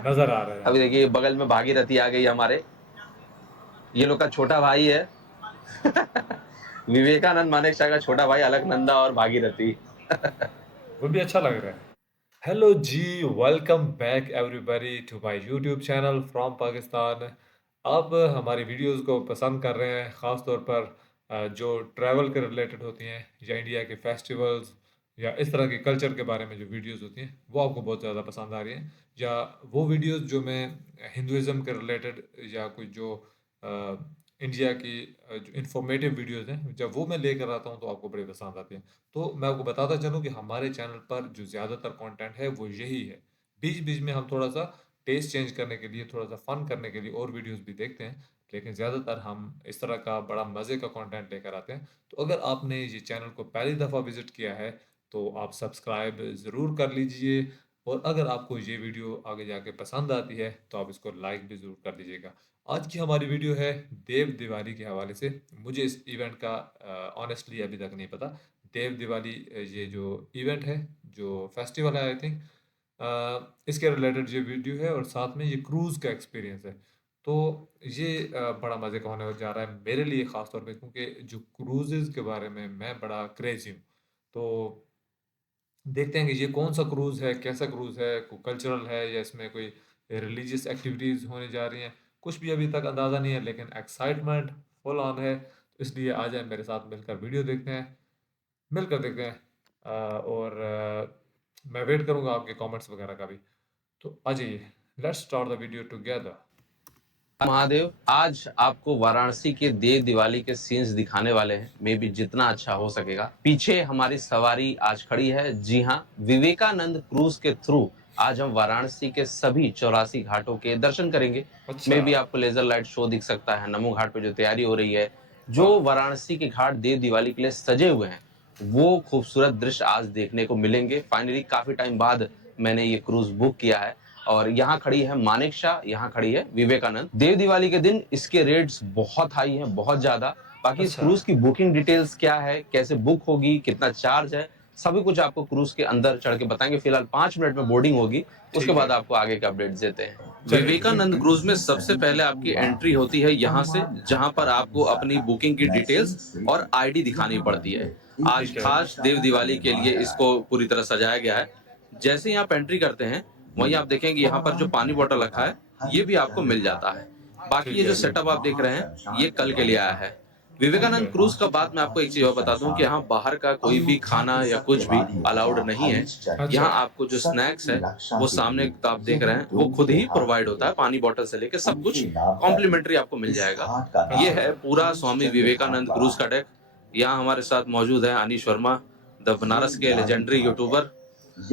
नजर आ रहा है। अभी देखिए बगल में भागीरथी आ गई हमारे, ये लोग का छोटा भाई है। विवेकानंद मानेकशॉ का छोटा भाई अलकनंदा और भागीरथी। वो भी अच्छा लग रहा है। हेलो जी, welcome back everybody to my YouTube channel from Pakistan. आप हमारी वीडियोस को पसंद कर रहे हैं, ख़ास तौर पर जो ट्रैवल के रिलेटेड होती हैं या इंडिया के फेस्टिवल्स या इस तरह के कल्चर के बारे में जो वीडियोस होती हैं वो आपको बहुत ज़्यादा पसंद आ रही हैं, या वो वीडियोस जो मैं हिंदुज़म के रिलेटेड या कुछ जो इंडिया की जो इन्फॉर्मेटिव वीडियोस हैं जब वो मैं लेकर आता हूँ तो आपको बड़ी पसंद आती हैं। तो मैं आपको बताता चलूँ कि हमारे चैनल पर जो ज़्यादातर कंटेंट है वो यही है। बीच बीच में हम थोड़ा सा टेस्ट चेंज करने के लिए, थोड़ा सा फन करने के लिए और वीडियोस भी देखते हैं, लेकिन ज़्यादातर हम इस तरह का बड़ा मज़े का कंटेंट लेकर आते हैं। तो अगर आपने ये चैनल को पहली दफ़ा विज़िट किया है तो आप सब्सक्राइब ज़रूर कर लीजिए, और अगर आपको ये वीडियो आगे जाके पसंद आती है तो आप इसको लाइक भी ज़रूर कर दीजिएगा। आज की हमारी वीडियो है देव दिवाली के हवाले से। मुझे इस इवेंट का ऑनेस्टली अभी तक नहीं पता। देव दिवाली ये जो इवेंट है, जो फेस्टिवल है, आई थिंक इसके रिलेटेड ये वीडियो है, और साथ में ये क्रूज़ का एक्सपीरियंस है। तो ये बड़ा मज़े का होने जा रहा है मेरे लिए, ख़ास तौर पे क्योंकि जो क्रूज़ेज़ के बारे में मैं बड़ा क्रेज़ी हूँ। तो देखते हैं कि ये कौन सा क्रूज़ है, कैसा क्रूज़ है, कोई कल्चरल है या इसमें कोई रिलीजियस एक्टिविटीज़ होने जा रही हैं। कुछ भी अभी तक अंदाज़ा नहीं है, लेकिन एक्साइटमेंट फुल ऑन है। तो इसलिए आ जाए मेरे साथ, मिलकर वीडियो देखते हैं, मिलकर देखते हैं। और मैं वेट करूँगा आपके कमेंट्स वगैरह का भी। तो आ जाइए, let's start the video together. Mahadev, आज आपको वाराणसी के देव दिवाली के सीन्स दिखाने वाले हैं, मे बी जितना अच्छा हो सकेगा। पीछे हमारी सवारी आज खड़ी है, जी हाँ, विवेकानंद क्रूज के थ्रू आज हम वाराणसी के सभी 84 घाटों के दर्शन करेंगे। अच्छा। मे बी आपको लेजर लाइट शो दिख सकता है, नमो घाट पे जो तैयारी हो रही है, वाह। जो वाराणसी के घाट देव दिवाली के लिए सजे हुए हैं, वो खूबसूरत दृश्य आज देखने को मिलेंगे। फाइनली काफी टाइम बाद मैंने ये क्रूज बुक किया है, और यहाँ खड़ी है मानेकशॉ, यहाँ खड़ी है विवेकानंद। देव दिवाली के दिन इसके रेट्स बहुत हाई हैं, बहुत ज्यादा। बाकी इस अच्छा। क्रूज की बुकिंग डिटेल्स क्या है, कैसे बुक होगी, कितना चार्ज है, सभी कुछ आपको क्रूज के अंदर चढ़ के बताएंगे। फिलहाल 5 मिनट में बोर्डिंग होगी, उसके ठीक है, बाद आपको आगे के अपडेट देते हैं। चलिए देखते विवेकानंद हैं। क्रूज में सबसे पहले आपकी एंट्री होती है यहाँ से, जहाँ पर आपको अपनी बुकिंग की डिटेल्स और आईडी दिखानी पड़ती है। आज ठीक है। खास देव दिवाली के लिए इसको पूरी तरह सजाया गया है। जैसे ही आप एंट्री करते हैं, वहीं आप देखेंगे यहाँ पर जो पानी बॉटल रखा है, ये भी आपको मिल जाता है। बाकी ठीक ये जो है। सेटअप आप देख रहे हैं, ये कल के लिए आया है। ठीक विवेकानंद है। क्रूज का बाद मैं आपको एक चीज और बता दूं कि यहाँ बाहर का कोई भी खाना या कुछ भी अलाउड नहीं है। अच्छा। यहाँ आपको जो स्नैक्स है, वो सामने आप देख रहे हैं, वो खुद ही प्रोवाइड होता है। पानी बॉटल से लेके सब कुछ कॉम्प्लीमेंट्री आपको मिल जाएगा। ये अच्छा। है पूरा स्वामी विवेकानंद क्रूज का डेक। यहाँ हमारे साथ मौजूद है अनीश वर्मा, द बनारस के लेजेंडरी यूट्यूबर,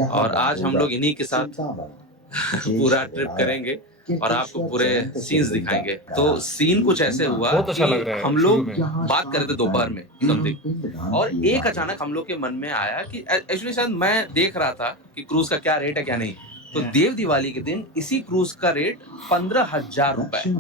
और आज हम लोग इन्हीं के साथ पूरा ट्रिप करेंगे और आपको पूरे सीन्स दिखाएंगे। तो सीन कुछ ऐसे हुआ बहुत अच्छा कि लग रहा है हम शुरू लोग में। बात कर रहे थे दोपहर में समथिंग, और एक अचानक हम लोग के मन में आया कि एक्चुअली शायद मैं देख रहा था कि क्रूज का क्या रेट है क्या नहीं। तो देव दिवाली के दिन इसी क्रूज का रेट 15,000 रुपए।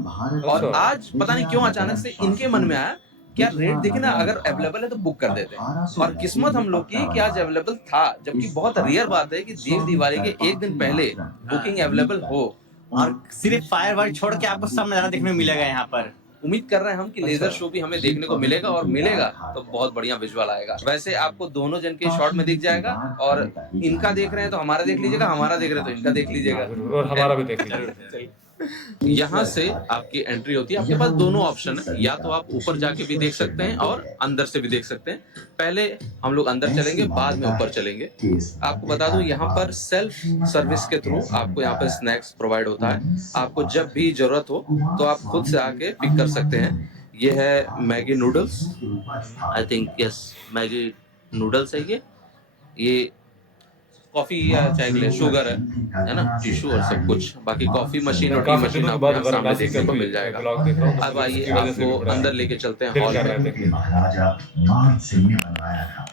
और अच्छा। आज पता नहीं क्यों अचानक से इनके मन में आया कि यार रेट देखे ना, अगर अवेलेबल है तो बुक कर देते हैं। और किस्मत हम लोग की कि आज अवेलेबल था, जबकि बहुत रेयर बात है कि देव दिवाली के एक दिन पहले बुकिंग अवेलेबल हो। और सिर्फ फायर वर्क छोड़ के आपको सब नजारा देखने को मिलेगा यहाँ पर। उम्मीद कर रहे हैं हम कि अच्छा। लेजर शो भी हमें देखने को मिलेगा, और मिलेगा तो बहुत बढ़िया विजुअल आएगा। वैसे आपको दोनों जन के शॉट में दिख जाएगा, और इनका देख रहे हैं तो हमारा देख लीजिएगा, हमारा देख रहे हैं तो इनका देख हाँ लीजिएगा। जरूर, और हमारा भी देख लीजिए। यहाँ से आपकी एंट्री होती है। आपके पास दोनों ऑप्शन है, या तो आप ऊपर जाके भी देख सकते हैं और अंदर से भी देख सकते हैं। पहले हम लोग अंदर चलेंगे, बाद में ऊपर चलेंगे। आपको बता दूं, यहाँ पर सेल्फ सर्विस के थ्रू आपको यहाँ पर स्नैक्स प्रोवाइड होता है। आपको जब भी जरूरत हो तो आप खुद से आके पिक कर सकते हैं। ये है Maggi noodles, I think yes Maggi noodles है ये कॉफी या चाय के लिए शुगर है ना, टिश्यू और सब कुछ। बाकी कॉफी मशीन मैं और टी काफी मशीन दिनों के आपको बाद यहाँ सामने वाराणसी का देखने को कोई मिल जाएगा। ब्लॉग देख रहा हूँ, तो अब मुझे आइए इसकी वजह से भी आपको बड़ा अंदर लेके चलते हैं दिल हॉल कर रहा है में। देखने का। महाराजा मान सिंह ने बनवाया था।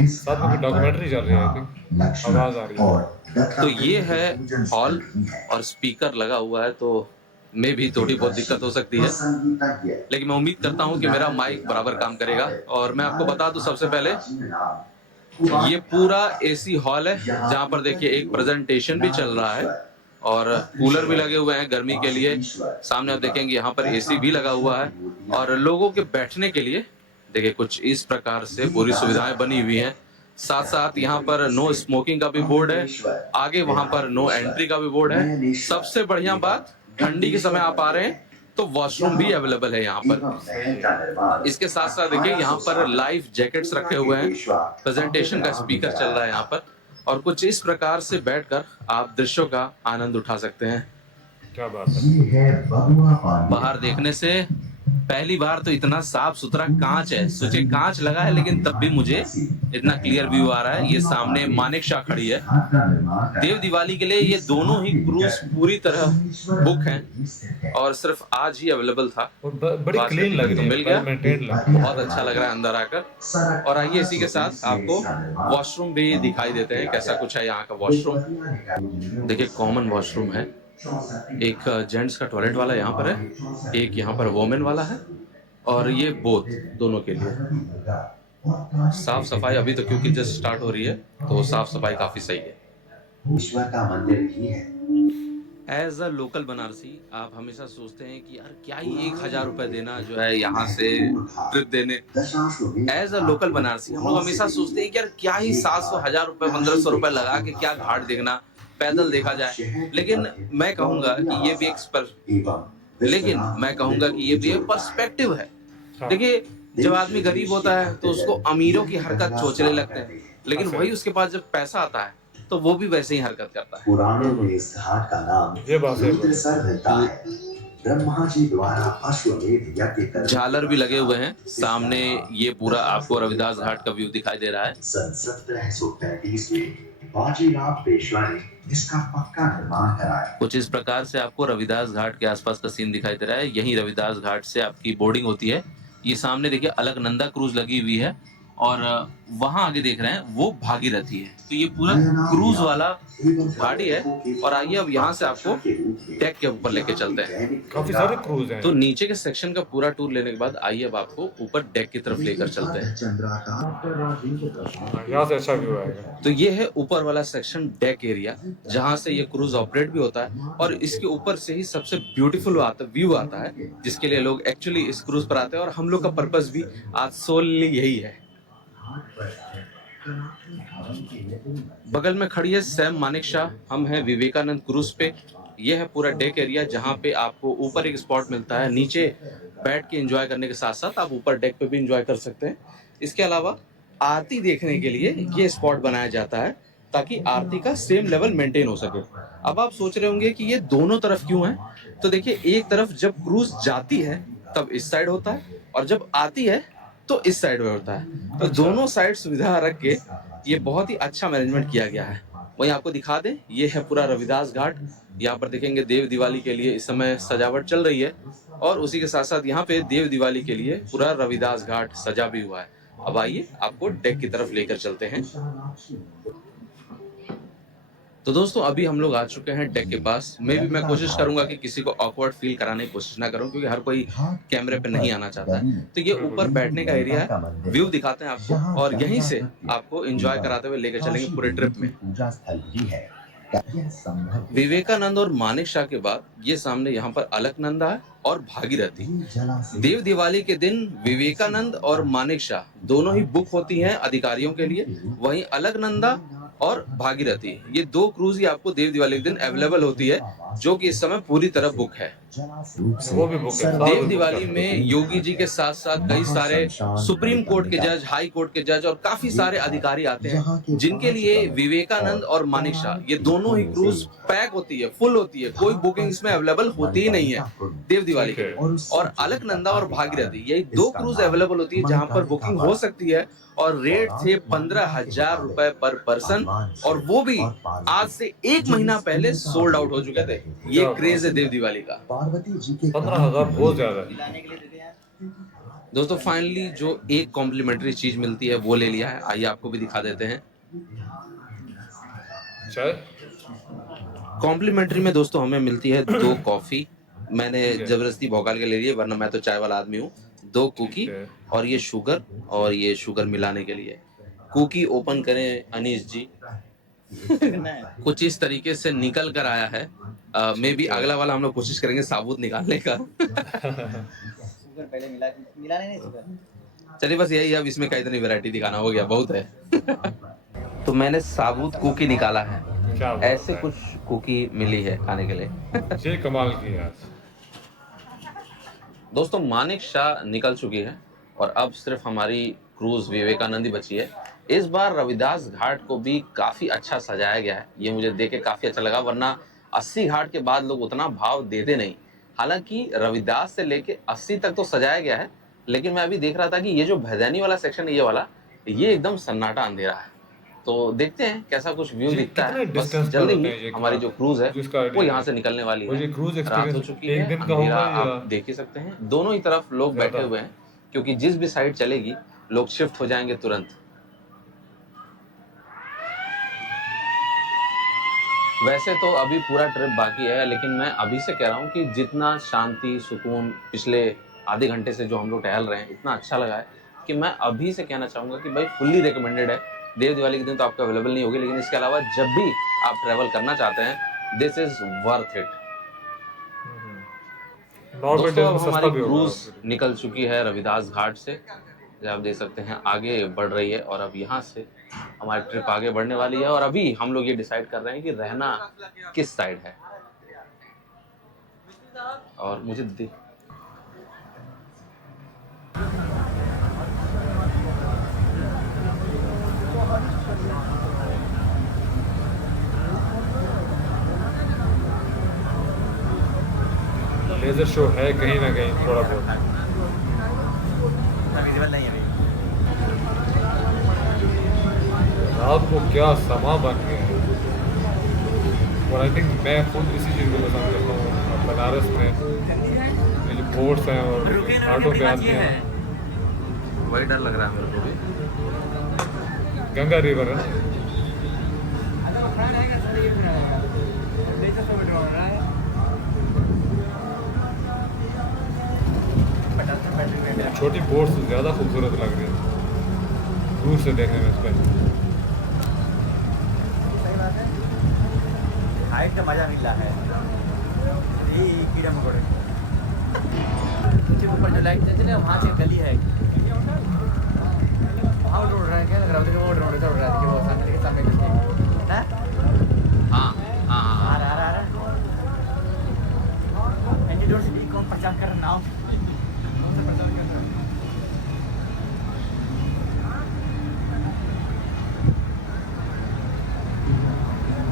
इस साथ में कोई घाट पर डॉक्यूमेंटरी चल रही है, आई थिंक राम, लक्ष्मण आवाज आ रही है। और दत्ता तो की ये है पूजन हॉल, स्थली है। और स्पीकर लगा हुआ है, तो में भी थोड़ी बहुत दिक्कत हो सकती है, संगीतज्ञ लेकिन मैं उम्मीद करता हूँ कि मेरा माइक बराबर काम करेगा। और मैं आपको बता दूं सबसे पहले, ये पूरा एसी हॉल है, जहाँ पर देखिए एक प्रेजेंटेशन भी चल रहा है, और कूलर भी लगे हुए हैं गर्मी के लिए। सामने आप देखेंगे यहाँ पर एसी भी लगा हुआ है और लोगों के बैठने के लिए देखिए कुछ इस प्रकार से पूरी सुविधाएं बनी हुई हैं। साथ साथ यहाँ पर नो स्मोकिंग का भी बोर्ड है, आगे वहां पर नो एंट्री का भी बोर्ड है। सबसे बढ़िया बात, ठंडी के समय आप आ रहे हैं तो वॉशरूम भी अवेलेबल है यहाँ पर। इसके साथ साथ देखिए यहाँ पर लाइफ जैकेट्स रखे हुए हैं, प्रेजेंटेशन का स्पीकर चल रहा है यहाँ पर और कुछ इस प्रकार से बैठकर आप दृश्यों का आनंद उठा सकते हैं। क्या बात है। ये है बबुआ पानी। बाहर देखने से पहली बार तो इतना साफ सुथरा कांच है, सोचिए कांच लगा है लेकिन तब भी मुझे इतना क्लियर व्यू आ रहा है। ये सामने मानेकशॉ खड़ी है। देव दिवाली के लिए ये दोनों ही क्रूज पूरी तरह बुक हैं और सिर्फ आज ही अवेलेबल था। और बड़ी बात क्लीन करके लग तो रही मिल है, गया। मेंटेन लग रही है। बहुत अच्छा लग रहा है अंदर आकर। और आइए इसी के साथ आपको वॉशरूम भी दिखाई देते हैं, कैसा कुछ है यहाँ का वॉशरूम। देखिए कॉमन वॉशरूम है, एक जेंट्स का टॉयलेट वाला यहाँ पर है, एक यहाँ पर वोमेन वाला है और ये बोथ दोनों के लिए। साफ सफाई अभी तो क्योंकि जस्ट स्टार्ट हो रही है तो साफ सफाई काफी सही है। ईश्वर का मंदिर भी है। एज अ लोकल बनारसी आप हमेशा सोचते हैं कि यार क्या ही 1,000 रुपए देना जो है यहाँ से ट्रिप देने। एज अ लोकल बनारसी हम लोग हमेशा सोचते हैं कि यार क्या ही 700 1000 रुपए 1500 रुपए लगा के क्या घाट देखना, पैदल देखा जाए। लेकिन मैं कहूंगा कि ये भी एक पर्सपेक्टिव है। हाँ। देखिए जब आदमी गरीब होता है तो उसको अमीरों की हरकत सोचने लगते हैं, लेकिन वही उसके पास जब पैसा आता है तो वो भी वैसे ही हरकत करता है। पुराणों में इस घाट का नाम ये बात है। रुद्रसर मिलता है। ब्रह्मा जी द्वारा अश्वमेध यज्ञ कर झालर भी लगे हुए हैं सामने। ये पूरा आपको रविदास घाट का व्यू दिखाई दे रहा है। सन 1735 में बाजीराव पेशवा ने इसका पक्का निर्माण कराया। कुछ इस प्रकार से आपको रविदास घाट के आसपास का सीन दिखाई दे रहा है। यहीं रविदास घाट से आपकी बोर्डिंग होती है। ये सामने देखिए अलकनंदा क्रूज लगी हुई है और वहां आगे देख रहे हैं वो भागीरथी है। तो ये पूरा क्रूज वाला गाड़ी है और आइए अब यहाँ से आपको डेक के ऊपर लेके चलते हैं। काफी सारे क्रूज हैं। तो नीचे के सेक्शन का पूरा टूर लेने के बाद आइए अब आपको ऊपर डेक की तरफ लेकर चलते हैं। यहाँ से अच्छा व्यू आएगा। तो ये है ऊपर वाला सेक्शन डेक एरिया, जहां से ये क्रूज ऑपरेट भी होता है और इसके ऊपर से ही सबसे ब्यूटीफुल व्यू आता है, जिसके लिए लोग एक्चुअली इस क्रूज पर आते हैं और हम लोग का पर्पस भी आज सोलली यही है। बगल में खड़ी है सैम मानेकशॉ, हम हैं विवेकानंद क्रूज पे। यह है पूरा डेक एरिया जहां पे आपको ऊपर एक स्पॉट मिलता है, नीचे बैठ के एंजॉय करने के साथ साथ आप ऊपर डेक पे भी एंजॉय कर सकते हैं। इसके अलावा आरती देखने के लिए ये स्पॉट बनाया जाता है ताकि आरती का सेम लेवल मेंटेन हो सके। अब आप सोच रहे होंगे कि ये दोनों तरफ क्यों है, तो देखिए एक तरफ जब क्रूज जाती है तब इस साइड होता है और जब आती है तो इस साइड में होता है। तो दोनों साइड सुविधा रख के ये बहुत ही अच्छा मैनेजमेंट किया गया है। वहीं आपको दिखा दें, ये है पूरा रविदास घाट। यहाँ पर देखेंगे देव दिवाली के लिए इस समय सजावट चल रही है और उसी के साथ साथ यहाँ पे देव दिवाली के लिए पूरा रविदास घाट सजा भी हुआ है। अब आइए आपको डेक की तरफ लेकर चलते हैं। तो दोस्तों अभी हम लोग आ चुके हैं डेक के पास। मैं कोशिश करूंगा कि किसी को ऑकवर्ड फील कराने की कोशिश ना करूं, क्योंकि हर कोई कैमरे पे नहीं आना चाहता है। तो ये ऊपर बैठने का एरिया है, व्यू दिखाते हैं आपको और यहीं से आपको एंजॉय कराते हुए लेकर चलेंगे पूरे ट्रिप में। पूजा स्थल भी है। विवेकानंद और मानेकशॉ के बाद ये सामने यहाँ पर अलकनंदा है और भागीरथी। देव दिवाली के दिन विवेकानंद और मानेकशॉ दोनों ही बुक होती हैं अधिकारियों के लिए। वहीं अलकनंदा और भागीरथी ये दो क्रूज ही आपको देव दिवाली के दिन अवेलेबल होती है, जो कि इस समय पूरी तरह बुक है। वो भी बुक है। देव दिवाली में योगी जी के साथ साथ कई सारे सुप्रीम कोर्ट के जज, हाई कोर्ट के जज और काफी सारे अधिकारी आते हैं, जिनके लिए विवेकानंद और मानेकशॉ ये दोनों ही क्रूज पैक होती है, फुल होती है। कोई बुकिंग इसमें अवेलेबल होती ही नहीं है देव दिवाली के। और अलकनंदा और भागीरथी यही दो क्रूज अवेलेबल होती है जहां पर बुकिंग हो सकती है और रेट थे 15,000 रुपए पर पर्सन, और वो भी आज से 1 महीना पहले सोल्ड आउट हो चुके थे। ये क्रेज है देव दिवाली का। पार्वती जी के 15,000 बहुत ज्यादा है। दोस्तों फाइनली जो एक कॉम्प्लीमेंट्री चीज मिलती है वो ले लिया है, आइए आपको भी दिखा देते हैं। चाय कॉम्प्लीमेंट्री में दोस्तों हमें मिलती है 2 कॉफी। मैंने जबरदस्ती भौकाल के ले लिए, वरना मैं तो चाय वाला आदमी हूँ। 2 कुकी और ये शुगर मिलाने के लिए। कुकी ओपन करें अनीश जी। कुछ इस तरीके से निकल कर आया है। मे बी अगला वाला हम लोग कोशिश करेंगे साबुत निकालने का। शुगर पहले मिलाने नहीं शुगर। चलिए बस यही है, अब इसमें का इतनी वैरायटी दिखाना हो गया, बहुत है। तो मैंने साबुत कुकी निकाला है। क्या बात ऐसे है। कुछ कुकी मिली है खाने के लिए। ये कमाल की है आज। दोस्तों मानिक शाह निकल चुकी है और अब सिर्फ हमारी क्रूज विवेकानंद ही बची है। इस बार रविदास घाट को भी काफी अच्छा सजाया गया है, ये मुझे देख के काफी अच्छा लगा, वरना 80 घाट के बाद लोग उतना भाव देते नहीं। हालांकि रविदास से लेके 80 तक तो सजाया गया है, लेकिन मैं अभी देख रहा था कि ये जो भैदानी वाला सेक्शन है, ये वाला, ये एकदम सन्नाटा अंधेरा है। तो देखते हैं कैसा कुछ व्यू ये दिखता कितने है। बस डिस्टेंस पर जल्दी होते हैं ही ये हमारी जो क्रूज है जिसका वो आइडिया यहाँ है? से निकलने वाली और ये है। क्रूज रात हो एक्सपीरियंस चुकी एक है, दिन का अंधेरा होगा या आप देख ही सकते हैं। दोनों ही तरफ लोग बैठे ज्यादा? हुए हैं, क्योंकि जिस भी साइड चलेगी लोग शिफ्ट हो जाएंगे तुरंत। वैसे तो अभी पूरा ट्रिप बाकी है, लेकिन मैं अभी से कह रहा हूँ कि जितना शांति सुकून पिछले आधे घंटे से जो हम लोग टहल रहे हैं, इतना अच्छा लगा है कि मैं अभी से कहना चाहूँगा कि भाई फुल्ली रिकमेंडेड है। देव दिवाली के दिन तो आपको अवेलेबल नहीं होगी, लेकिन इसके अलावा जब भी आप ट्रैवल करना चाहते हैं, this is worth it. Normal दोस्तों डेज अब में सस्ता हमारी भी होगा। क्रूज निकल चुकी है रविदास घाट से, जैसे आप देख सकते हैं आगे बढ़ रही है, और अब यहाँ से हमारी ट्रिप आगे बढ़ने वाली है। और अभी हम लोग ये डिसाइड कर रहे हैं कि रहना किस साइड है। और मुझे लेजर शो है कहीं ना कहीं थोड़ा बहुत। विजिबल नहीं है अभी। रात को क्या समा बन गया है। और आई थिंक मैं खुद इसी चीज़ को पसंद करता हूँ बनारस में। ये जो बोट्स हैं और घाटों पे आती हैं, वही डर लग रहा है मेरे को भी। गंगा रिवर है ना। छोटी बोट्स ज़्यादा खूबसूरत लग रही है दूर से देखने में इस पर। हाइट का मजा मिल रहा है। ये कीड़ा मकोड़े नीचे ऊपर जो लाइट चलती है ना, वहाँ से गली है। वहाँ रोड रहा है, क्या लग रहा है? वो रोड इधर उड़ रहा है कि वो सामने के सामने कुछ है। हाँ हाँ आ रहा एंटीडोट से कौन प्रचार कर रहा नाव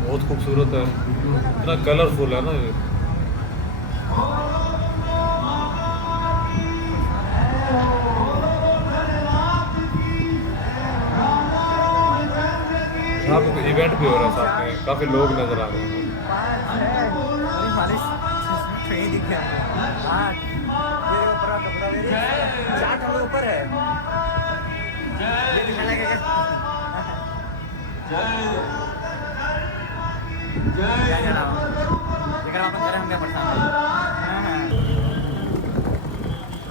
बहुत खूबसूरत है, इतना कलरफुल है ना ये। यहाँ पे कोई इवेंट भी हो रहा है साथ में, काफ़ी लोग नज़र आ रहे हैं। ऊपर है।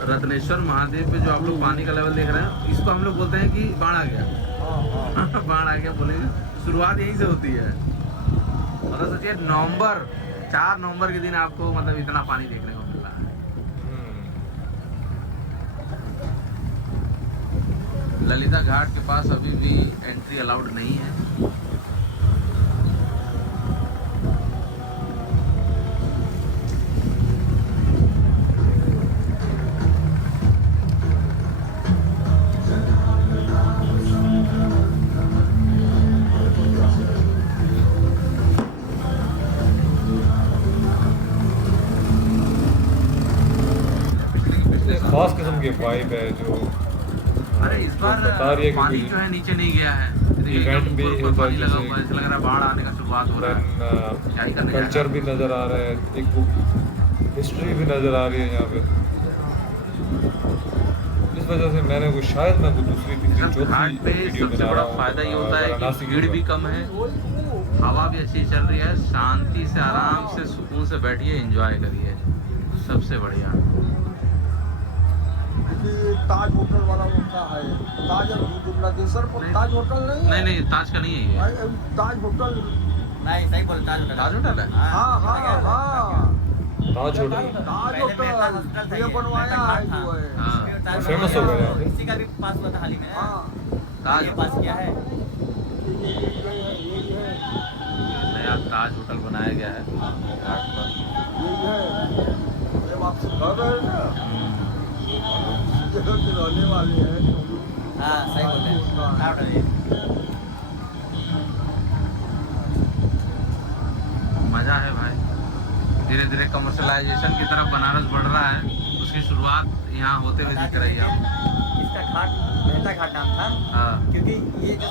रत्नेश्वर महादेव पे जो आप लोग पानी का लेवल देख रहे हैं, इसको हम लोग बोलते हैं कि बाढ़ आ गया। बाढ़ आ गया बोलेंगे, शुरुआत यहीं से होती है। मतलब सोचिए नवंबर 4 नवंबर के दिन आपको मतलब इतना पानी देखने को मिल रहा है। ललिता घाट के पास अभी भी एंट्री अलाउड नहीं है। खास किस्म की वाइब है जो अरे इस बार बता रही है कि पानी कोई जो है नीचे नहीं गया है, इवेंट भी ऊपर होता है, पानी लगा जैसे हुआ है, ऐसा लग रहा है बाढ़ आने का शुरुआत हो रहा है। क्या ही करने जा रहा कल्चर भी नज़र आ रहा है, एक हिस्ट्री भी नज़र आ रही है यहाँ पे। इस वजह से मैंने कोई शायद मैं कोई दूसरी तीसरी है। घाट चौथी पे वीडियो सबसे बना बड़ा रहा हूँ फायदा ये होता है वाराणसी कि के भीड़ भी ऊपर। कम है, हवा भी अच्छी चल रही है, शांति से आराम से सुकून से बैठिए, एंजॉय करिए, सबसे बढ़िया। क्योंकि ताज होटल वाला होता है, ताज जुमलादेसर पर ताज होटल नहीं है। नहीं ताज का नहीं है ये। ताज होटल। नहीं सही बोल, ताज होटल। ताज होटल है। हाँ हाँ हाँ, ताज होटल ताज होटल ये बनवाया है जो है। हाँ फेमस हो गया यहाँ पे। इसी का भी पास हुआ था हाल ही में। हाँ ताज ये पास किया है। नया ताज होटल बनाया गया है घाट पर। यही है, जब आप कर रहे हैं ना, इस जगह के रहने वाले हैं। हाँ सही बोल रहे हैं, ताज होटल ये। मजा है भाई, धीरे धीरे कमर्शलाइजेशन की तरफ बनारस बढ़ रहा है। उसकी शुरुआत यहाँ होते हुए दिख रही है अब। इसका घाट मेहता घाट नाम था, हाँ क्योंकि ये जो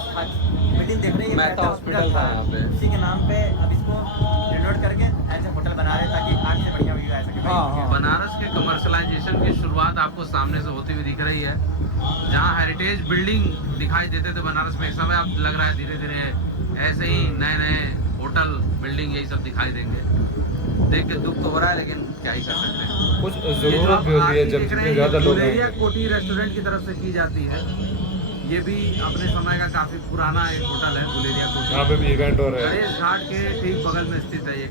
बिल्डिंग देख रही है मेहता हॉस्पिटल था यहाँ पे। उसी के नाम पे अब इसको रिनोवेट करके ऐसे होटल बना रहे हैं ताकि आगे से बढ़िया व्यू आ सके। हाँ, हाँ। बनारस के कमर्शलाइजेशन की शुरुआत आपको सामने से होती हुई दिख रही है। जहाँ हेरिटेज बिल्डिंग दिखाई देते थे बनारस में, इस समय अब लग रहा है धीरे धीरे ऐसे ही नए नए होटल बिल्डिंग यही सब दिखाई देंगे। देख के दुख तो हो रहा है, लेकिन क्या ही कर सकते हैं। कुछ जरूरत भी होती है जब जितने ज्यादा लोग गुलेरिया हैं। कोठी रेस्टोरेंट की तरफ से की जाती है। ये भी अपने समय का काफी पुराना एक होटल है गुलेरिया कोठी। यहाँ पे भी इवेंट हो रहा है। गणेश घाट के ठीक बगल में स्थित है ये,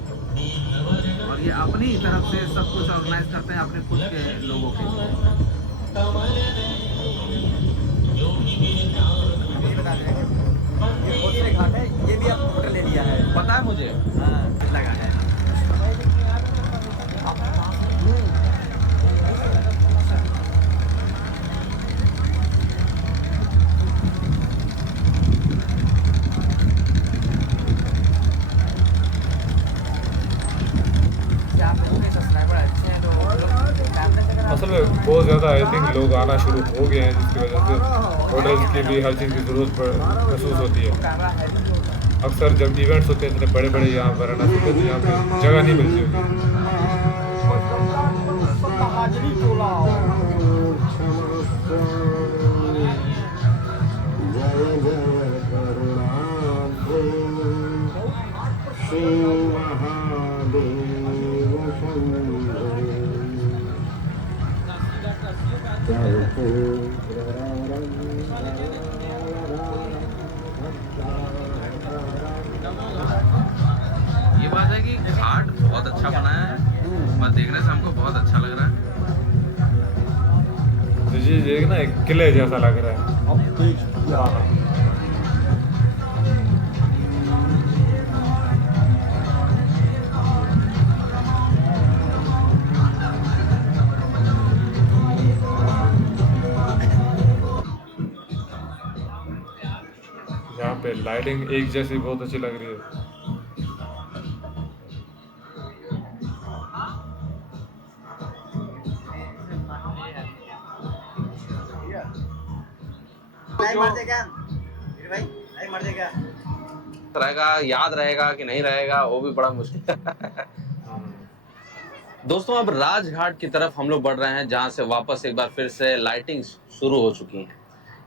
और ये अपनी तरफ से सब कुछ ऑर्गेनाइज करते हैं अपने खुद के लोगों के लिए। ये बता दें ये दूसरे घाट है, ये भी अब होटल ले लिया है। पता है मुझे। हाँ पिछला घाट है। आप लोगों के सब्सक्राइबर अच्छे हैं तो असल में बहुत ज़्यादा आई थिंक लोग आना शुरू हो गए हैं, जिसकी वजह से होटल्स की भी हर चीज़ की ज़रूरत महसूस होती है। अक्सर जब इवेंट्स होते हैं इतने बड़े बड़े यहाँ वाराणसी में, तो यहाँ पे जगह नहीं मिलती होती। हाजरी टोला ये बात है कि घाट बहुत अच्छा बनाया है, बस देखने से हमको बहुत अच्छा लग रहा है। तो ये ना एक किले जैसा लग रहा है। अब देख क्या यहाँ पे लाइटिंग एक जैसी बहुत अच्छी लग रही है। नहीं मर जाएगा मेरे भाई, नहीं मर जाएगा। रहेगा, याद रहेगा कि नहीं रहेगा वो भी बड़ा मुश्किल है। दोस्तों अब राजघाट की तरफ हम लोग बढ़ रहे हैं, जहां से वापस एक बार फिर से लाइटिंग शुरू हो चुकी है।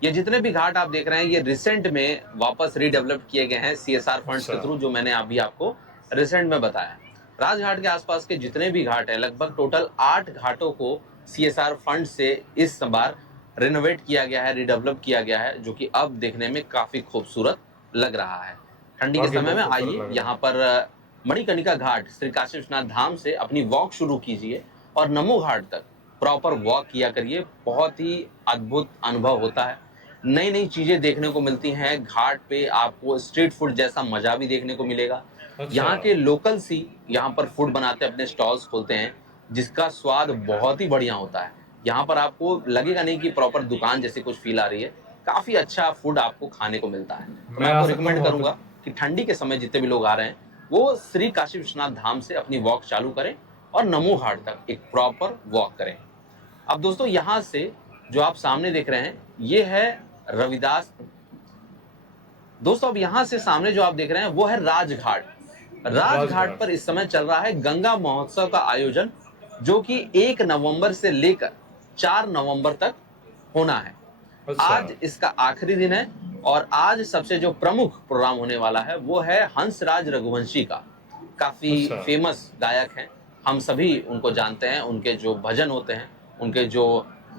ये जितने भी घाट आप देख रहे हैं ये रिसेंट में वापस रीडेवलप किए गए हैं CSR फंड्स के थ्रू, जो मैंने अभी आपको रिसेंट में बताया। राजघाट के आसपास के जितने भी घाट है, लगभग टोटल 8 घाटों को CSR फंड से इस बार रिनोवेट किया गया है, रिडेवलप किया गया है, जो कि अब देखने में काफी खूबसूरत लग रहा है। ठंडी के समय में आइए यहाँ पर मणिकर्णिका घाट श्री काशी विश्वनाथ धाम से अपनी वॉक शुरू कीजिए और नमो घाट तक प्रॉपर वॉक किया करिए। बहुत ही अद्भुत अनुभव होता है, नई नई चीजें देखने को मिलती हैं घाट पे। आपको स्ट्रीट फूड जैसा मजा भी देखने को मिलेगा। यहाँ के लोकल्स ही यहाँ पर फूड बनाते हैं, अपने स्टॉल्स खोलते हैं, जिसका स्वाद बहुत ही बढ़िया होता है। यहाँ पर आपको लगेगा नहीं कि प्रॉपर दुकान जैसी कुछ फील आ रही है, काफी अच्छा फूड आपको खाने को मिलता है। तो मैं आपको रिकमेंड करूंगा कि ठंडी के समय जितने भी लोग आ रहे हैं वो श्री काशी विश्वनाथ धाम से अपनी वॉक चालू करें और नमो घाट तक एक प्रॉपर वॉक करें। अब दोस्तों यहाँ से जो आप सामने देख रहे हैं ये है रविदास। दोस्तों अब यहाँ से सामने जो आप देख रहे हैं वो है राजघाट। राजघाट पर इस समय चल रहा है गंगा महोत्सव का आयोजन, जो कि 1 नवंबर से लेकर 4 नवंबर तक होना है। आज इसका आखिरी दिन है और आज सबसे जो प्रमुख प्रोग्राम होने वाला है वो है हंसराज रघुवंशी का। काफी फेमस गायक हैं, हम सभी उनको जानते हैं। उनके जो भजन होते हैं, उनके जो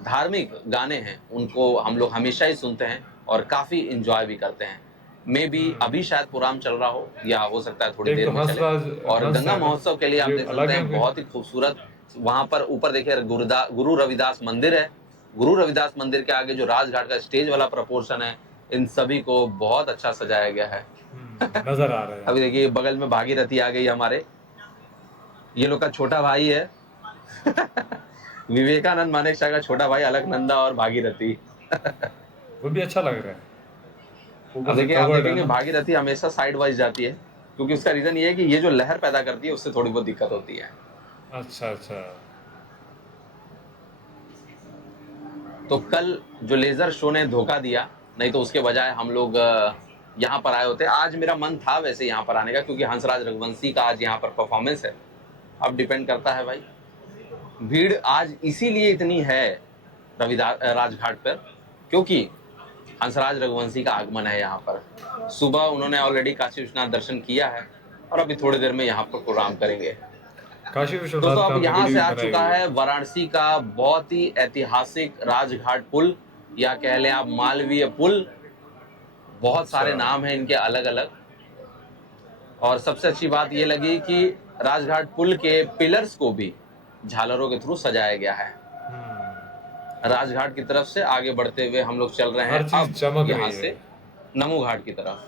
धार्मिक गाने हैं उनको हम लोग हमेशा ही सुनते हैं और काफ़ी एंजॉय भी करते हैं। मे बी अभी शायद प्रोग्राम चल रहा हो या हो सकता है थोड़ी एक देर तो में चले। और हंस गंगा है ना, महोत्सव के लिए आप ये देख अलग सकते है हैं फिर। बहुत ही खूबसूरत, वहाँ पर ऊपर देखिए गुरु रविदास मंदिर है। गुरु रविदास मंदिर के आगे जो राजघाट का स्टेज वाला प्रपोर्शन है, इन सभी को बहुत अच्छा सजाया गया है। नजर आ रहा है। अभी देखिए बगल में भागीरथी आ गई हमारे, ये लोग का छोटा भाई है विवेकानंद मानेकशॉ का छोटा भाई अलकनंदा और भागीरथी। वो भी अच्छा लग रहा है, ऊपर अब से देखिए आप कवर्ड है देखेंगे ना। भागीरथी हमेशा साइड वाइज जाती है, क्योंकि उसका रीजन ये है कि ये जो लहर पैदा करती है उससे थोड़ी बहुत दिक्कत होती है। अच्छा अच्छा। तो कल जो लेजर शो ने धोखा दिया, नहीं तो उसके बजाय हम लोग यहाँ पर आए होते। आज मेरा मन था वैसे यहाँ पर आने का, क्योंकि हंसराज रघुवंशी का आज यहाँ पर परफॉर्मेंस है। अब डिपेंड करता है भाई, भीड़ आज इसीलिए इतनी है रविदास राजघाट पर, क्योंकि हंसराज रघुवंशी का आगमन है यहाँ पर। सुबह उन्होंने ऑलरेडी काशी विश्वनाथ दर्शन किया है और अभी थोड़ी देर में यहाँ पर प्रोग्राम करेंगे। काशी दोस्तों विश्वनाथ का अब हमने यहाँ से वीडियो आ बनाई चुका हुई है। है वाराणसी का बहुत ही ऐतिहासिक राजघाट पुल, या कह लें आप मालवीय पुल। बहुत सारे अच्छा। नाम हैं इनके अलग अलग। और सबसे अच्छी बात ये लगी कि राजघाट पुल के पिलर्स को भी झालरों के थ्रू सजाया गया है। राजघाट की तरफ से आगे बढ़ते हुए हम लोग चल रहे हैं हर चीज अब चमक यहाँ रही से है। नमो घाट की तरफ।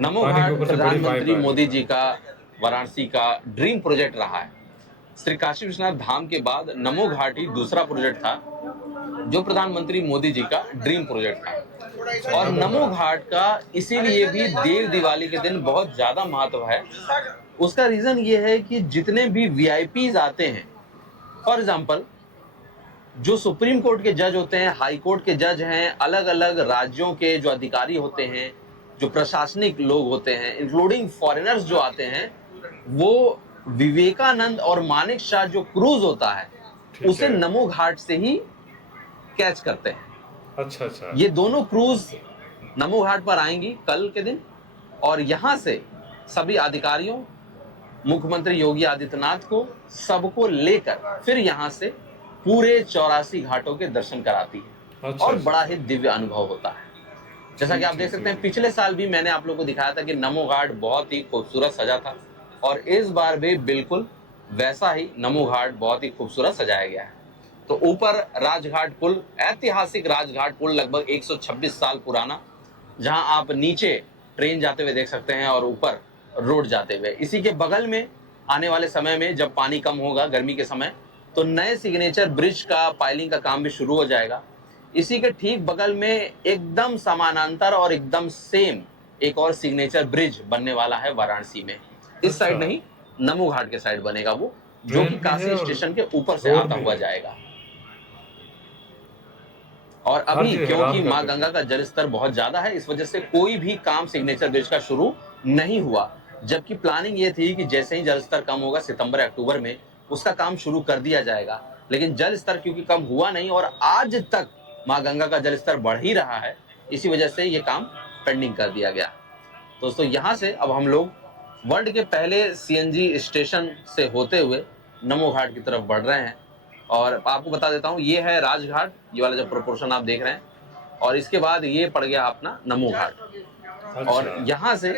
नमो पानी के घाट ऊपर से बड़ी वाइब प्रधानमंत्री आ रही मोदी है। जी का वाराणसी का ड्रीम प्रोजेक्ट रहा है। श्री काशी विश्वनाथ धाम के बाद नमो घाट ही दूसरा प्रोजेक्ट था जो प्रधानमंत्री मोदी जी का ड्रीम प्रोजेक्ट था। और नमो घाट का इसीलिए भी देव दिवाली के दिन बहुत ज्यादा महत्व है। उसका रीजन ये है कि जितने भी वीआईपीज आते हैं, फॉर एग्जाम्पल जो सुप्रीम कोर्ट के जज होते हैं, हाई कोर्ट के जज हैं, अलग अलग राज्यों के जो अधिकारी होते हैं, जो प्रशासनिक लोग होते हैं, इंक्लूडिंग फॉरेनर्स जो आते हैं, वो विवेकानंद और मानेकशॉ जो क्रूज होता है ठीक उसे है। नमो घाट से ही कैच करते हैं। अच्छा अच्छा। ये दोनों क्रूज नमो घाट पर आएंगी कल के दिन, और यहां से सभी अधिकारियों, मुख्यमंत्री योगी आदित्यनाथ को, सबको लेकर फिर यहां से पूरे 84 घाटों के दर्शन कराती है। अच्छा और अच्छा। बड़ा ही दिव्य अनुभव होता है। जैसा कि आप देख सकते हैं, पिछले साल भी मैंने आप लोगों को दिखाया था कि नमो घाट बहुत ही खूबसूरत सजा था, और इस बार भी बिल्कुल वैसा ही नमो घाट बहुत ही खूबसूरत सजाया गया है। तो ऊपर राजघाट पुल, ऐतिहासिक राजघाट पुल, लगभग 126 साल पुराना, जहां आप नीचे ट्रेन जाते हुए देख सकते हैं और ऊपर रोड जाते हुए। इसी के बगल में आने वाले समय में जब पानी कम होगा गर्मी के समय, तो नए सिग्नेचर ब्रिज का पाइलिंग का काम भी शुरू हो जाएगा। इसी के ठीक बगल में एकदम समानांतर और एकदम सेम एक और सिग्नेचर ब्रिज बनने वाला है वाराणसी में। इस साइड नहीं, नमो घाट के साइड बनेगा वो, जो कि काशी स्टेशन के ऊपर से आता हुआ जाएगा। और अभी क्योंकि माँ गंगा का जल स्तर बहुत ज्यादा है, इस वजह से कोई भी काम सिग्नेचर ब्रिज का शुरू नहीं हुआ, जबकि प्लानिंग ये थी कि जैसे ही जल स्तर कम होगा सितंबर अक्टूबर में उसका काम शुरू कर दिया जाएगा। लेकिन जल स्तर क्योंकि कम हुआ नहीं और आज तक माँ गंगा का जल स्तर बढ़ ही रहा है, इसी वजह से ये काम पेंडिंग कर दिया गया। दोस्तों यहाँ से अब हम लोग वर्ल्ड के पहले सीएनजी स्टेशन से होते हुए नमो घाट की तरफ बढ़ रहे हैं। और आपको बता देता हूँ, ये है राजघाट, ये वाला जो प्रोपोर्शन आप देख रहे हैं, और इसके बाद ये पड़ गया अपना नमो घाट। और यहाँ से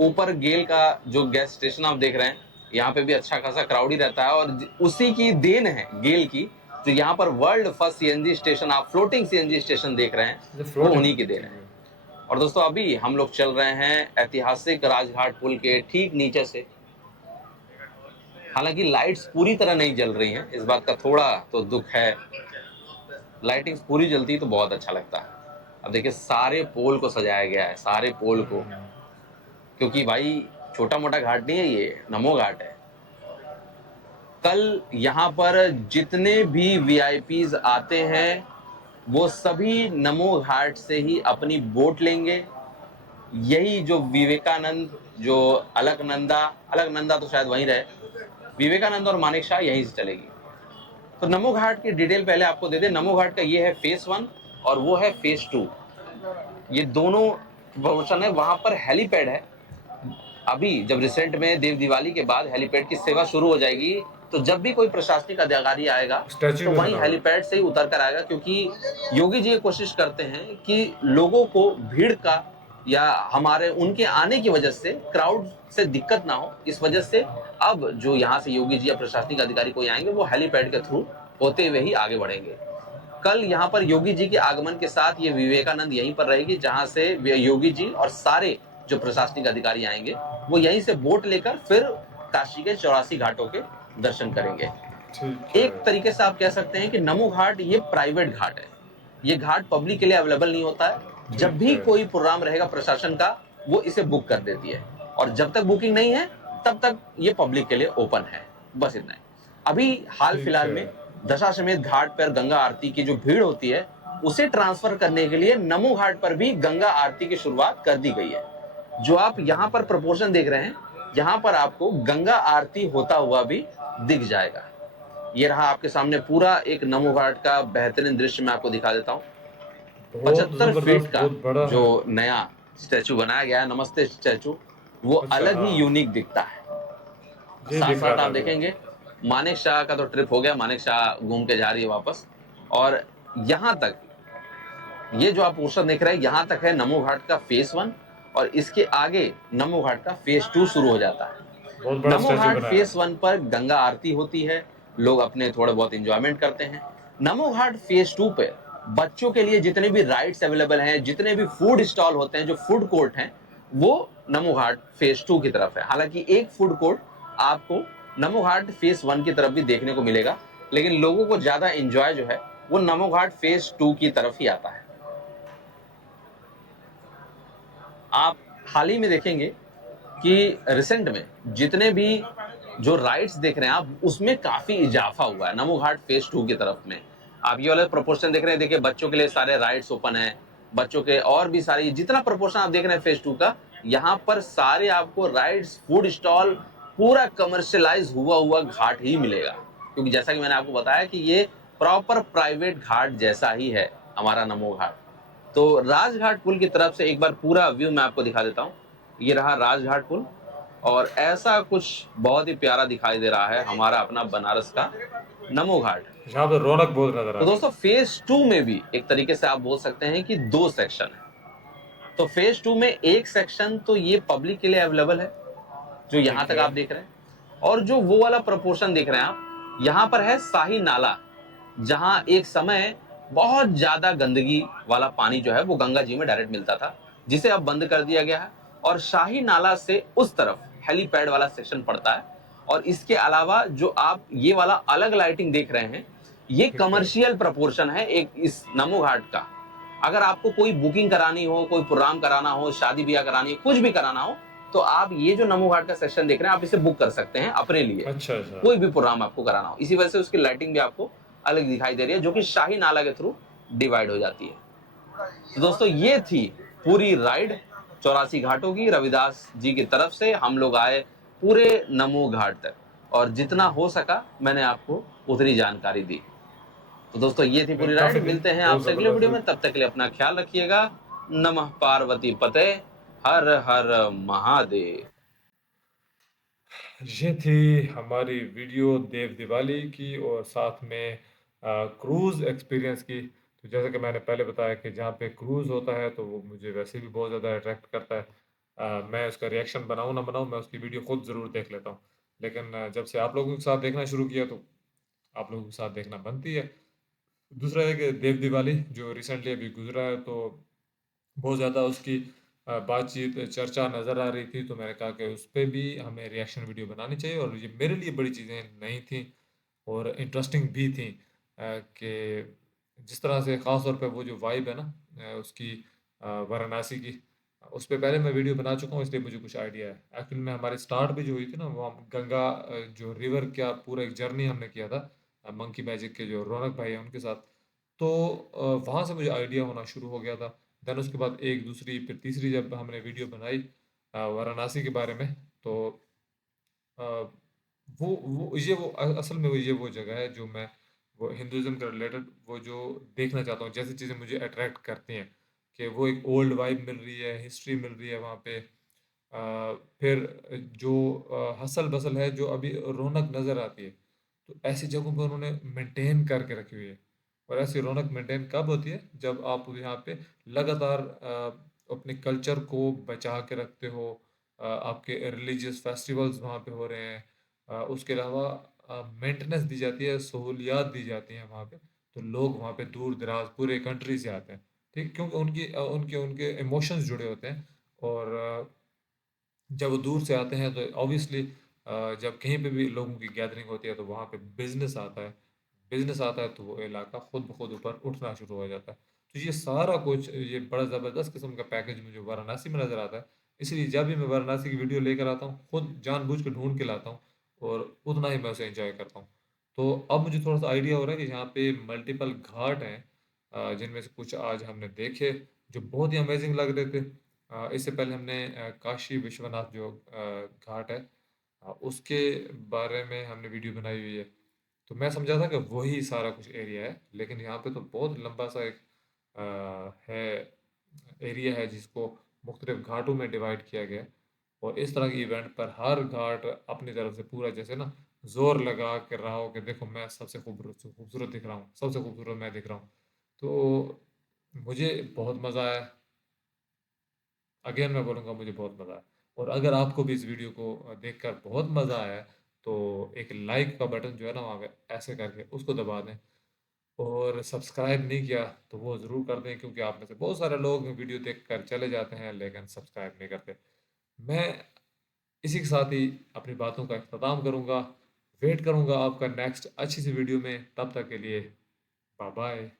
ऊपर गेल का जो गैस स्टेशन आप देख रहे हैं, यहाँ पे भी अच्छा खासा क्राउड ही रहता है, और उसी की देन है गेल की, जो यहाँ पर वर्ल्ड फर्स्ट सीएनजी स्टेशन, आप फ्लोटिंग सीएनजी स्टेशन देख रहे हैं, वो उन्हीं की देन है। और दोस्तों अभी हम लोग चल रहे हैं ऐतिहासिक राजघाट पुल के ठीक नीचे से। हालांकि लाइट्स पूरी तरह नहीं जल रही हैं, इस बात का थोड़ा तो दुख है। लाइटिंग्स पूरी जलती तो बहुत अच्छा लगता है। अब देखिए सारे पोल को सजाया गया है, सारे पोल को, क्योंकि भाई छोटा मोटा घाट नहीं है, ये नमो घाट है। कल यहाँ पर जितने भी वीआईपीज आते हैं वो सभी नमो घाट से ही अपनी बोट लेंगे। यही जो विवेकानंद, जो अलकनंदा तो शायद वहीं रहे, विवेकानंद और मानेकशॉ यहीं से चलेगी। तो नमो घाट की डिटेल पहले आपको दे दें। नमो घाट का ये है फेज 1 और वो है फेज 2। ये दोनों पोर्शन है। वहां पर हेलीपैड है। अभी जब रिसेंट में देव दिवाली के बाद हेलीपैड की सेवा शुरू हो जाएगी, तो जब भी कोई प्रशासनिक अधिकारी आएगा स्टैच्यू तो भी वहीं बना हुआ है। हेलीपैड से ही उतर कर आएगा, क्योंकि योगी जी ये कोशिश करते हैं कि लोगों को भीड़ का या हमारे उनके आने की वजह से क्राउड से दिक्कत ना हो। इस वजह से अब जो यहाँ से योगी जी या प्रशासनिक अधिकारी कोई आएंगे वो हेलीपैड के थ्रू होते हुए ही आगे बढ़ेंगे। कल यहाँ पर योगी जी के आगमन के साथ ये विवेकानंद यहीं पर रहेगी, जहां से योगी जी और सारे जो प्रशासनिक अधिकारी आएंगे वो यहीं से बोट लेकर फिर काशी के 84 घाटों के दर्शन करेंगे। ठीक है। एक तरीके से आप कह सकते हैं कि नमो घाट ये प्राइवेट घाट है। ये घाट पब्लिक के लिए अवेलेबल नहीं होता है। जब ठीक भी है। कोई प्रोग्राम रहेगा प्रशासन का, वो इसे बुक कर देती है, और जब तक बुकिंग नहीं है तब तक ये पब्लिक के लिए ओपन है। बस इतना ही। अभी हाल ठीक फिलहाल है। में दशाश्वमेध घाट पर गंगा आरती की जो भीड़ होती है उसे ट्रांसफर करने के लिए नमो घाट पर भी गंगा आरती की शुरुआत कर दी गई है। जो आप यहाँ पर प्रपोर्शन देख रहे हैं, यहाँ पर आपको गंगा आरती होता हुआ भी दिख जाएगा। ये रहा आपके सामने पूरा एक नमो घाट का बेहतरीन दृश्य, मैं आपको दिखा देता हूँ। बहुत 75 फीट ज़बरदस्त, का बहुत बड़ा जो है। नया स्टैचू बनाया गया है, नमस्ते स्टैचू, वो अच्छा, अलग ही हाँ। यूनिक दिखता है। ये साथ दिख रहा साथ था आप अभी। देखेंगे मानेक शाह का तो ट्रिप हो गया, मानेक शाह घूम के जा रही है वापस। और यहाँ तक ये जो आप पोर्शन देख रहे हैं, यहाँ तक है नमो घाट का फेस 1, और इसके आगे नमो घाट का फेस 2 शुरू हो जाता है। बहुत बड़ा नमो स्टैच्यू घाट बनाया फेस है। 1 पर गंगा आरती होती है, लोग अपने थोड़े बहुत एंजॉयमेंट करते हैं। नमो घाट फेस 2 पे बच्चों के लिए जितने भी राइड्स अवेलेबल हैं, जितने भी फूड स्टॉल होते हैं, जो फूड कोर्ट हैं, वो नमो घाट फेस 2 की तरफ है। हालांकि एक फूड कोर्ट आपको नमो घाट फेस 1 की तरफ भी देखने को मिलेगा, लेकिन लोगों को ज्यादा एंजॉय जो है वो नमो घाट फेस 2 की तरफ ही आता है। आप हाल ही में देखेंगे कि रिसेंट में जितने भी जो राइड्स देख रहे हैं आप, उसमें काफी इजाफा हुआ है नमो घाट फेज 2 की तरफ में। आप ये वाला प्रोपोर्शन देख रहे हैं, देखिए बच्चों के लिए सारे राइड्स ओपन है, बच्चों के और भी सारी जितना प्रोपोर्शन आप देख रहे हैं फेज 2 का, यहाँ पर सारे आपको राइड्स, फूड स्टॉल, पूरा कमर्शियलाइज हुआ हुआ घाट ही मिलेगा। क्योंकि जैसा कि मैंने आपको बताया कि ये प्रॉपर प्राइवेट घाट जैसा ही है हमारा नमो घाट। तो राजघाट पुल की तरफ से एक बार पूरा व्यू मैं आपको दिखा देता हूँ। ये रहा राजघाट पुल, और ऐसा कुछ बहुत ही प्यारा दिखाई दे रहा है हमारा अपना बनारस का नमो घाट। यहाँ पे रौनक बहुत नज़र आ तो रही है। दोस्तों फेज 2 में भी एक तरीके से आप बोल सकते हैं कि 2 सेक्शन है। तो फेज 2 में एक सेक्शन तो ये पब्लिक के लिए अवेलेबल है, जो यहाँ ठीक तक है। आप देख रहे हैं, और जो वो वाला प्रपोर्शन देख रहे हैं आप, यहाँ पर है शाही नाला, जहां एक समय बहुत ज्यादा गंदगी वाला पानी जो है वो गंगा जी में डायरेक्ट मिलता था, जिसे अब बंद कर दिया गया है। और शाही नाला से उस तरफ हेलीपैड वाला सेक्शन पड़ता है। और इसके अलावा जो आप ये वाला अलग लाइटिंग देख रहे हैं, ये ठीक है। कमर्शियल प्रपोर्शन है एक इस नमो घाट का। अगर आपको कोई बुकिंग करानी हो, कोई प्रोग्राम कराना हो, शादी ब्याह करानी हो, कुछ भी कराना हो, तो आप ये जो नमो घाट का सेक्शन देख रहे हैं, आप इसे बुक कर सकते हैं अपने लिए, अच्छा, अच्छा। कोई भी प्रोग्राम आपको कराना हो। इसी वजह से उसकी लाइटिंग भी आपको अलग दिखाई दे रही है, जो कि शाही नाला के थ्रू डिवाइड हो जाती है। तो दोस्तों ये थी पूरी राइड 84 घाटों की। रविदास जी की तरफ से हम लोग आए पूरे नमो घाट तक, और जितना हो सका मैंने आपको उतनी जानकारी दी। तो दोस्तों ये थी पूरी काफ़ी राइड। मिलते हैं बहुत आपसे अगले वीडियो में, ज़बरदस्त। तब तक के लिए अपना ख्याल रखिएगा। नमः पार्वती पते, हर हर महादेव। ये थी हमारी वीडियो देव दिवाली की, और साथ में क्रूज़ एक्सपीरियंस की। तो जैसा कि मैंने पहले बताया कि जहाँ पे क्रूज़ होता है तो वो मुझे वैसे भी बहुत ज़्यादा अट्रैक्ट करता है। मैं उसका रिएक्शन बनाऊँ ना बनाऊँ, मैं उसकी वीडियो खुद ज़रूर देख लेता हूँ। लेकिन जब से आप लोगों के साथ देखना शुरू किया तो आप लोगों के साथ देखना बनती है। दूसरा है कि देव दिवाली जो रिसेंटली अभी गुजरा है, तो बहुत ज़्यादा उसकी बातचीत, चर्चा नज़र आ रही थी, तो मैंने कहा कि उस पे भी हमें रिएक्शन वीडियो बनानी चाहिए। और ये मेरे लिए बड़ी चीज़ें नई थी और इंटरेस्टिंग भी थी, कि जिस तरह से ख़ास तौर पे वो जो वाइब है ना, उसकी, वाराणसी की, उस पे पहले मैं वीडियो बना चुका हूँ, इसलिए मुझे कुछ आइडिया है। एक्चुअली में हमारी स्टार्ट भी जो हुई थी ना, वो हम गंगा, जो रिवर का पूरा एक जर्नी हमने किया था, मंकी मैजिक के जो रौनक भाई हैं उनके साथ। तो वहाँ से मुझे आइडिया होना शुरू हो गया था। देन उसके बाद एक दूसरी फिर तीसरी जब हमने वीडियो बनाई वाराणसी के बारे में, तो अ, असल में वो जगह है जो मैं, वो हिंदुइज्म के रिलेटेड वो जो देखना चाहता हूँ, जैसी चीज़ें मुझे अट्रैक्ट करती हैं, कि वो एक ओल्ड वाइब मिल रही है, हिस्ट्री मिल रही है वहाँ पे। फिर जो हसल बसल है, जो अभी रौनक नज़र आती है, तो ऐसी जगहों पे उन्होंने मेंटेन करके रखी हुई है। और ऐसी रौनक मेंटेन कब होती है, जब आप यहाँ पे लगातार अपने कल्चर को बचा के रखते हो। आपके रिलीजियस फेस्टिवल्स वहाँ पे हो रहे हैं। उसके अलावा मेंटेनेंस दी जाती है, सहूलियात दी जाती हैं वहाँ पे। तो लोग वहाँ पे दूर दराज पूरे कंट्री से आते हैं, ठीक, क्योंकि उनके उनके इमोशंस जुड़े होते हैं। और जब वो दूर से आते हैं तो ऑब्वियसली जब कहीं पे भी लोगों की गैदरिंग होती है तो वहाँ पे बिजनेस आता है। बिजनेस आता है तो वो इलाका खुद ब खुद ऊपर उठना शुरू हो जाता है। तो ये सारा कुछ, ये बड़ा ज़बरदस्त किस्म का पैकेज मुझे वाराणसी में नज़र आता है। इसलिए जब भी मैं वाराणसी की वीडियो लेकर आता हूँ, खुद जानबूझ के ढूंढ के लाता हूँ और उतना ही मैं उसे एंजॉय करता हूँ। तो अब मुझे थोड़ा सा आइडिया हो रहा है कि यहाँ पे मल्टीपल घाट हैं, जिनमें से कुछ आज हमने देखे जो बहुत ही अमेजिंग लग रहे थे। इससे पहले हमने काशी विश्वनाथ जो घाट है, उसके बारे में हमने वीडियो बनाई हुई है। तो मैं समझा था कि वही सारा कुछ एरिया है, लेकिन यहाँ पे तो बहुत लंबा सा एक है एरिया है जिसको मुख्तलिफ घाटों में डिवाइड किया गया है। और इस तरह के इवेंट पर हर घाट अपनी तरफ से पूरा जैसे ना जोर लगा कर रहा हो कि देखो मैं सबसे खूबसूरत खूबसूरत दिख रहा हूँ, सबसे खूबसूरत मैं दिख रहा हूँ। तो मुझे बहुत मज़ा आया। अगेन मैं बोलूँगा मुझे बहुत मज़ा आया। और अगर आपको भी इस वीडियो को देखकर बहुत मज़ा आया है, तो एक लाइक का बटन जो है ना वहाँ पे ऐसे करके उसको दबा दें। और सब्सक्राइब नहीं किया तो वो ज़रूर कर दें, क्योंकि आप में से बहुत सारे लोग वीडियो देख कर चले जाते हैं लेकिन सब्सक्राइब नहीं करते। मैं इसी के साथ ही अपनी बातों का अख्ताम करूँगा। वेट करूँगा आपका नेक्स्ट अच्छी सी वीडियो में। तब तक के लिए बाय बाय।